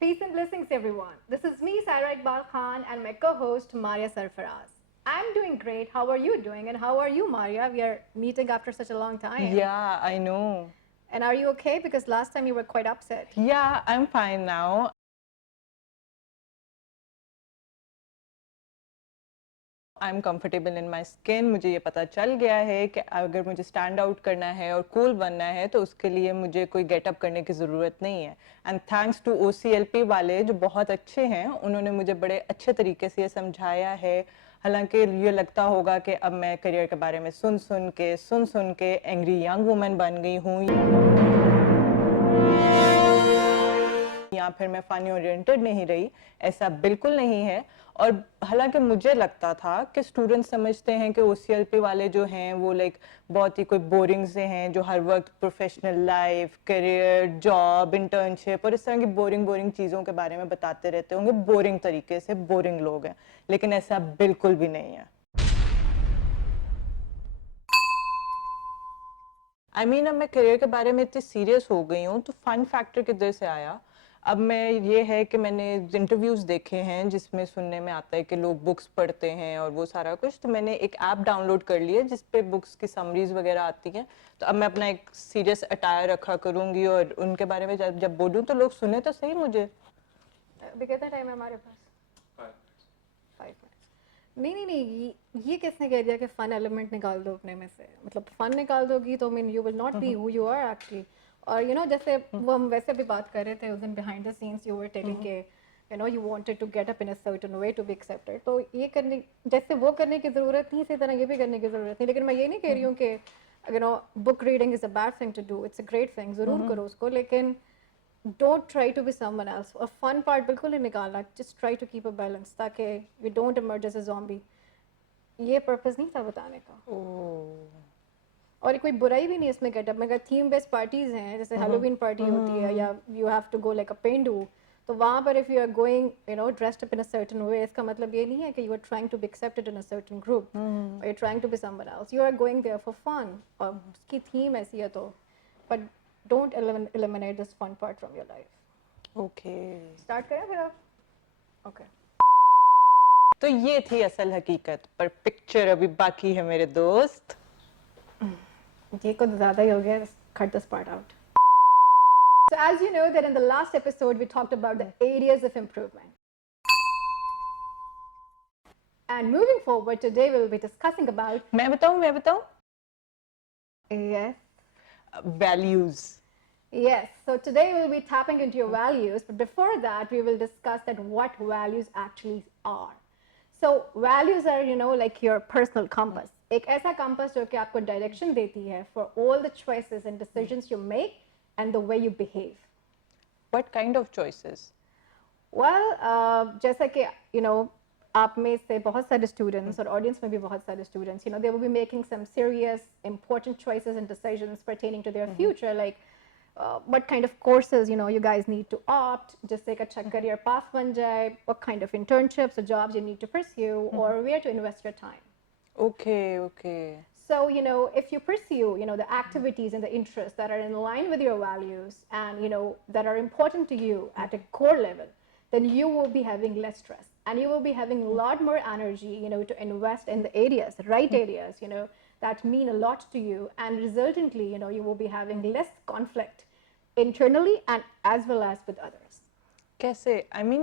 Peace and blessings, everyone. This is me, Saira Iqbal Khan, and my co-host, Maria Sarfaraz. I'm doing great. How are you doing? And how are you, Maria? We are meeting after such a long time. Yeah, I know. And are you okay? Because last time you were quite upset. Yeah, I'm fine now. I'm comfortable in my skin. मुझे ये पता चल गया है कि अगर मुझे stand out करना है और कूल बनना है तो उसके लिए मुझे कोई गेटअप करने की ज़रूरत नहीं है. एंड थैंक्स टू OCLP वाले जो बहुत अच्छे हैं, उन्होंने मुझे बड़े अच्छे तरीके से ये समझाया है. हालांकि ये लगता होगा कि अब मैं करियर के बारे में सुन के एंग्री यंग वुमन बन गई हूँ या फिर मैं फनी ओरिएंटेड नहीं रही. ऐसा बिल्कुल नहीं है. और हालांकि मुझे लगता था कि स्टूडेंट्स समझते हैं कि OCLP वाले जो हैं वो बहुत ही कोई बोरिंग से हैं, जो हर वक्त professional life, career, job, internship और इस तरह की बोरिंग चीज़ों के बारे में बताते रहते होंगे. बोरिंग तरीके से बोरिंग लोग हैं, लेकिन ऐसा बिल्कुल भी नहीं है. अब मैं करियर के बारे में इतनी सीरियस हो गई हूँ तो फन फैक्टर किधर से आया. अब मैं ये है कि मैंने इंटरव्यूज देखे हैं जिसमें सुनने में आता है कि लोग बुक्स पढ़ते हैं और वो सारा कुछ. तो मैंने एक ऐप डाउनलोड कर ली है जिस पे बुक्स की समरीज वगैरह आती हैं. तो अब मैं अपना एक सीरियस अटायर रखा करूंगी और उनके बारे में जब बोलूँ तो लोग सुने तो सही मुझे. अभी कितना टाइम है हमारे पास? 5 मिनट्स. नहीं, ये किसने कह दिया कि फन एलिमेंट निकाल दो अपने में से? मतलब फन निकाल दोगी तो mean you will not be who you are actually. और जैसे वो हम वैसे भी बात कर रहे थे उस दिन, behind the scenes you were telling के you wanted to get up in a certain way to be accepted. तो ये करने, जैसे वो करने की ज़रूरत नहीं, इसी तरह ये भी करने की ज़रूरत नहीं. लेकिन मैं ये नहीं कह रही हूँ कि book reading is a bad thing to do. It's a great thing, ज़रूर करो उसको, लेकिन don't try to be someone else. A fun part बिल्कुल नहीं निकालना. Just try to keep a balance ताकि you don't emerge as a zombie. ये purpose नहीं था बताने का. और कोई बुराई भी नहीं इसमें गेटअप में. थीम बेस्ड पार्टीज हैं, जैसे हेलोवीन पार्टी होती है या you have to go like a पेंडू, तो वहाँ पर if you are going dressed up in a certain way, इसका मतलब ये नहीं है कि you are trying to be accepted in a certain group और you are trying to be someone else. You are going there for fun और उसकी theme ऐसी है. तो but don't eliminate this fun part from your life. Okay, start करें फिर आप? Okay. तो ये थी असल हकीकत, पर पिक्चर अभी बाकी है मेरे दोस्त. ये कुछ ज़्यादा ही हो गया. Cut this part out. So as you know that in the last episode we talked about the areas of improvement. And moving forward today we will be discussing about मैं बताऊं yes. Values. Yes, so today we'll be tapping into your values, but before that we will discuss that what values actually are. So values are like your personal compass. एक ऐसा compass जो कि आपको direction देती है for all the choices and decisions you make and the way you behave. What kind of choices? Well, जैसा कि आप में से बहुत सारे students और audience में भी बहुत सारे students, they will be making some serious important choices and decisions pertaining to their future, like what kind of courses you guys need to opt, जिससे एक अच्छा career path बन जाए, what kind of internships or jobs you need to pursue, or where to invest your time. Okay. So if you pursue the activities and the interests that are in line with your values and that are important to you at a core level, then you will be having less stress and you will be having a lot more energy to invest in the areas, the right areas that mean a lot to you, and resultantly you will be having less conflict internally and as well as with others. कैसे?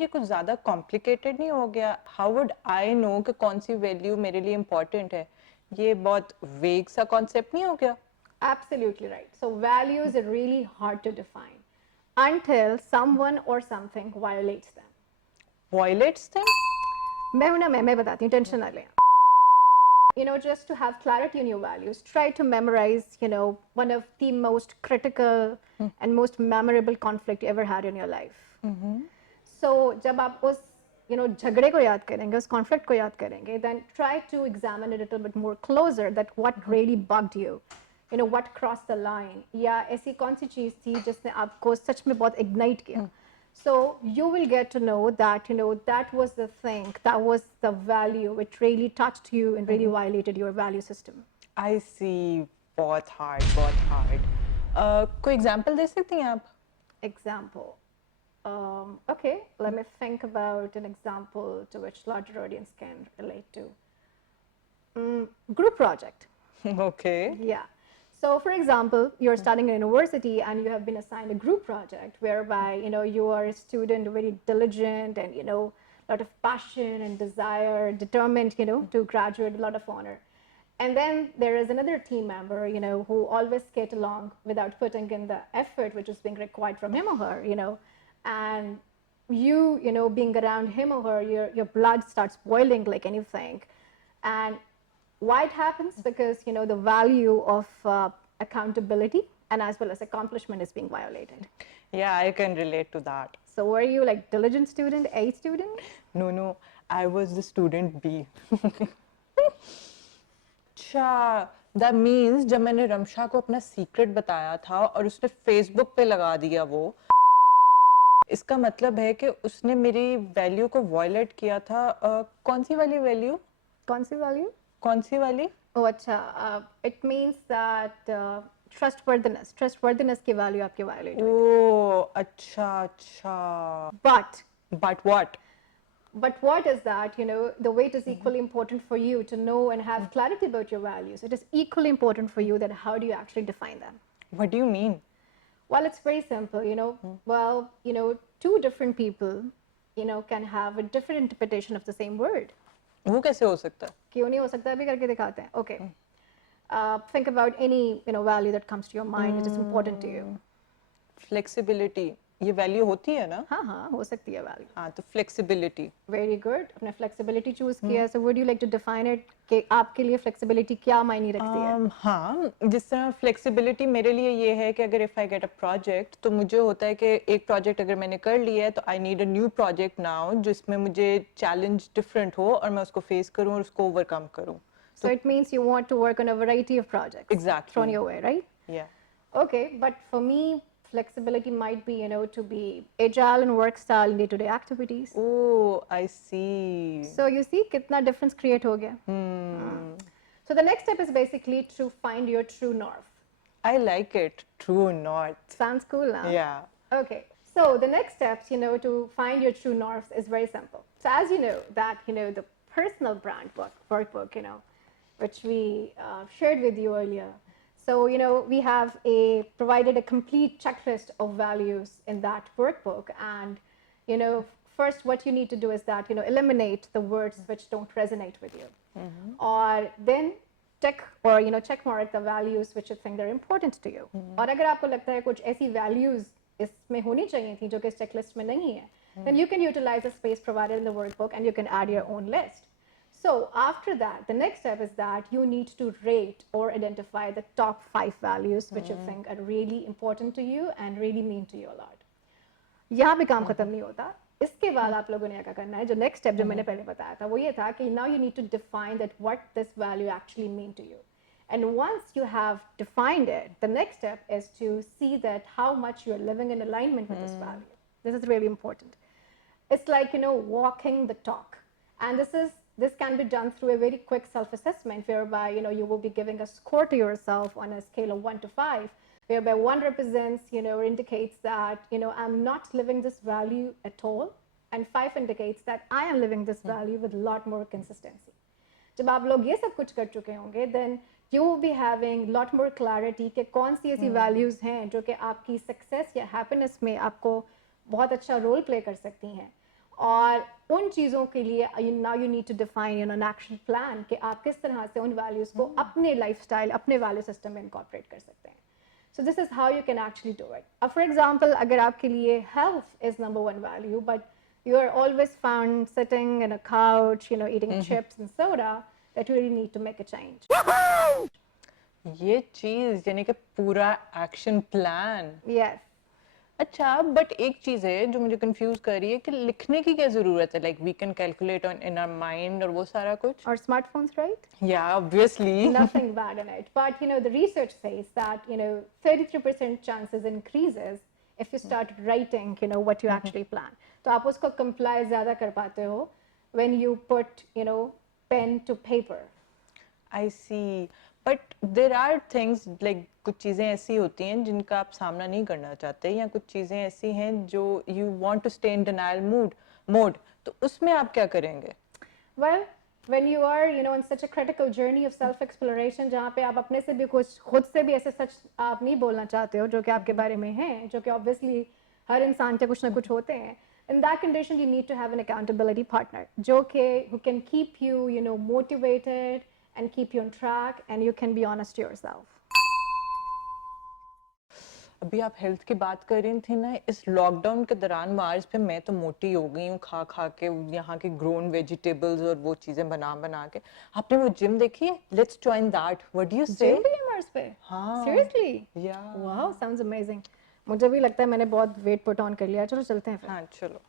ये कुछ ज्यादा complicated नहीं हो गया? How would I know कि कौन सी value मेरे लिए इम्पोर्टेंट है? ये बहुत वेग सा कॉन्सेप्ट नहीं हो गया? Absolutely right. So values are really hard to define until someone or something violates them. Violates them? मैं बताती हूँ, टेंशन ना लें. Just to have clarity on your values, try to memorize one of the most critical and most memorable conflict you ever had in your life. So जब आप उस झगड़े को याद करेंगे, उस conflict को याद करेंगे, then try to examine it a little bit more closer, that what really bugged you, what crossed the line, या ऐसी कौन सी चीज़ थी जिसने आपको सच में बहुत ignite किया. So you will get to know that that was the thing, that was the value which really touched you and really violated your value system. I see. बहुत hard. कोई example दे सकती हैं आप? Example. Okay, let me think about an example to which larger audience can relate to. Group project. Okay. Yeah. So, for example, you're studying in a university and you have been assigned a group project whereby, you are a student, very diligent and, a lot of passion and desire, determined, to graduate, a lot of honor. And then there is another team member, who always get along without putting in the effort which is being required from him or her, and you, being around him or her, your blood starts boiling like anything. And why it happens? Because the value of accountability and as well as accomplishment is being violated. Yeah, I can relate to that. So were you like diligent student, A student? No, I was the student B. अच्छा, that means जब मैंने रमशा को अपना secret बताया था और उसने Facebook पे लगा दिया वो, इसका मतलब है कि उसने मेरी वैल्यू को वायलेट किया था। कौन सी वाली वैल्यू? कौन सी वैल्यू? कौन सी वाली? Oh, अच्छा, it means that trustworthiness की वैल्यू आपकी violate हुई। ओह, अच्छा। But what? But what is that, the weight is equally important for you to know and have clarity about your values. It is equally important for you that how do you actually define them? What do you mean? Well, it's very simple, Well, two different people, can have a different interpretation of the same word. वो कैसे हो सकता है? क्यों नहीं हो सकता? अभी करके दिखाते हैं. Okay. Think about any, value that comes to your mind which is important to you. Flexibility. ये वैल्यू होती है ना? हाँ, हो सकती है वैल्यू। हाँ, तो flexibility. Very good. अपने flexibility choose किया, so would you like to define it कि आपके लिए flexibility क्या मायने रखती है? हाँ, जिस तरह flexibility मेरे लिए ये है कि अगर if I get a project तो मुझे होता है कि एक project अगर मैंने कर लिया है तो I need a new project now जिसमें मुझे challenge different हो और मैं उसको face करूँ और उसको overcome करूँ। So it means you want to work on a variety of projects. Exactly. Thrown your way, right? Yeah. Okay, but for me, flexibility might be, to be agile and work style in day-to-day activities. Oh, I see. So you see, कितना difference create हो गया. So the next step is basically to find your true north. I like it. True north. Sounds cool, huh? Yeah. Okay. So the next steps, to find your true north is very simple. So as you know that, the personal brand workbook, which we shared with you earlier. So, we have provided a complete checklist of values in that workbook. And, first what you need to do is that, eliminate the words which don't resonate with you. Or then check mark the values which you think they're important to you. और अगर आपको लगता है कुछ ऐसी values इसमें होनी चाहिए थी जो कि इस checklist में नहीं है, then you can utilize the space provided in the workbook and you can add your own list. So after that, the next step is that you need to rate or identify the top 5 values which you think are really important to you and really mean to you a lot. यहाँ भी काम खत्म नहीं होता. इसके बाद आप लोगों ने क्या करना है, जो next step जो मैंने पहले बताया था वो ये था कि now you need to define that what this value actually mean to you. And once you have defined it, the next step is to see that how much you're living in alignment with this value. This is really important. It's like, walking the talk. And this can be done through a very quick self-assessment whereby, you will be giving a score to yourself on a scale of 1 to 5, whereby 1 represents, or indicates that, I'm not living this value at all. And 5 indicates that I am living this value with a lot more consistency. जब आप लोग ये सब कुछ कर चुके होंगे, then you will be having lot more clarity कि कौन सी ऐसी values हैं जो कि आपकी success या happiness में आपको बहुत अच्छा role play कर सकती हैं. और उन चीज़ों के लिए now you need to define an action plan कि आप किस तरह से उन values को अपने lifestyle, अपने value system में incorporate कर सकते हैं. So this is how you can actually do it. For example, अगर आपके लिए health is number 1 value, but you are always found sitting in a couch, eating chips and soda, that you really need to make a change. ये चीज यानी कि पूरा action plan. Yes. अच्छा, but एक चीज है जो मुझे कंफ्यूज कर रही है कि लिखने की क्या जरूरत है? Like we can calculate on in our mind और वो सारा कुछ. Or smartphones, right? Yeah, obviously. Nothing bad in it. But, the research says that, 33% chances increases if you start writing, what you actually plan. तो आप उसको comply ज़्यादा कर पाते हो when you put, pen to paper. I see. But there are things like कुछ चीज़ें ऐसी होती हैं जिनका आप सामना नहीं करना चाहते, या कुछ चीज़ें ऐसी हैं जो you want to stay in denial mode, तो उसमें आप क्या करेंगे? Well, when you are, you know, in such a critical journey of self exploration, जहाँ पे आप अपने से भी कुछ खुद से भी ऐसे सच आप नहीं बोलना चाहते हो जो कि आपके बारे में हैं, जो कि obviously हर इंसान के कुछ ना कुछ होते हैं. In that condition, you need to have an accountability partner, जो कि who can keep you, you know, motivated and keep you on track, and you can be honest to yourself. अभी आप हेल्थ की बात कर रही थी ना, इस लॉकडाउन के दौरान मार्च पे मैं तो मोटी हो गई हूँ खा खा के यहाँ के ग्रोन वेजिटेबल्स और वो चीजें बना बना के। आपने वो जिम देखी है? Let's join that, what do you से? जिम भी है मार्स पे? हाँ Seriously? या Wow, sounds amazing. मुझे भी लगता है मैंने बहुत वेट पुट ऑन कर लिया. चलो चलते हैं फिर. हाँ चलो।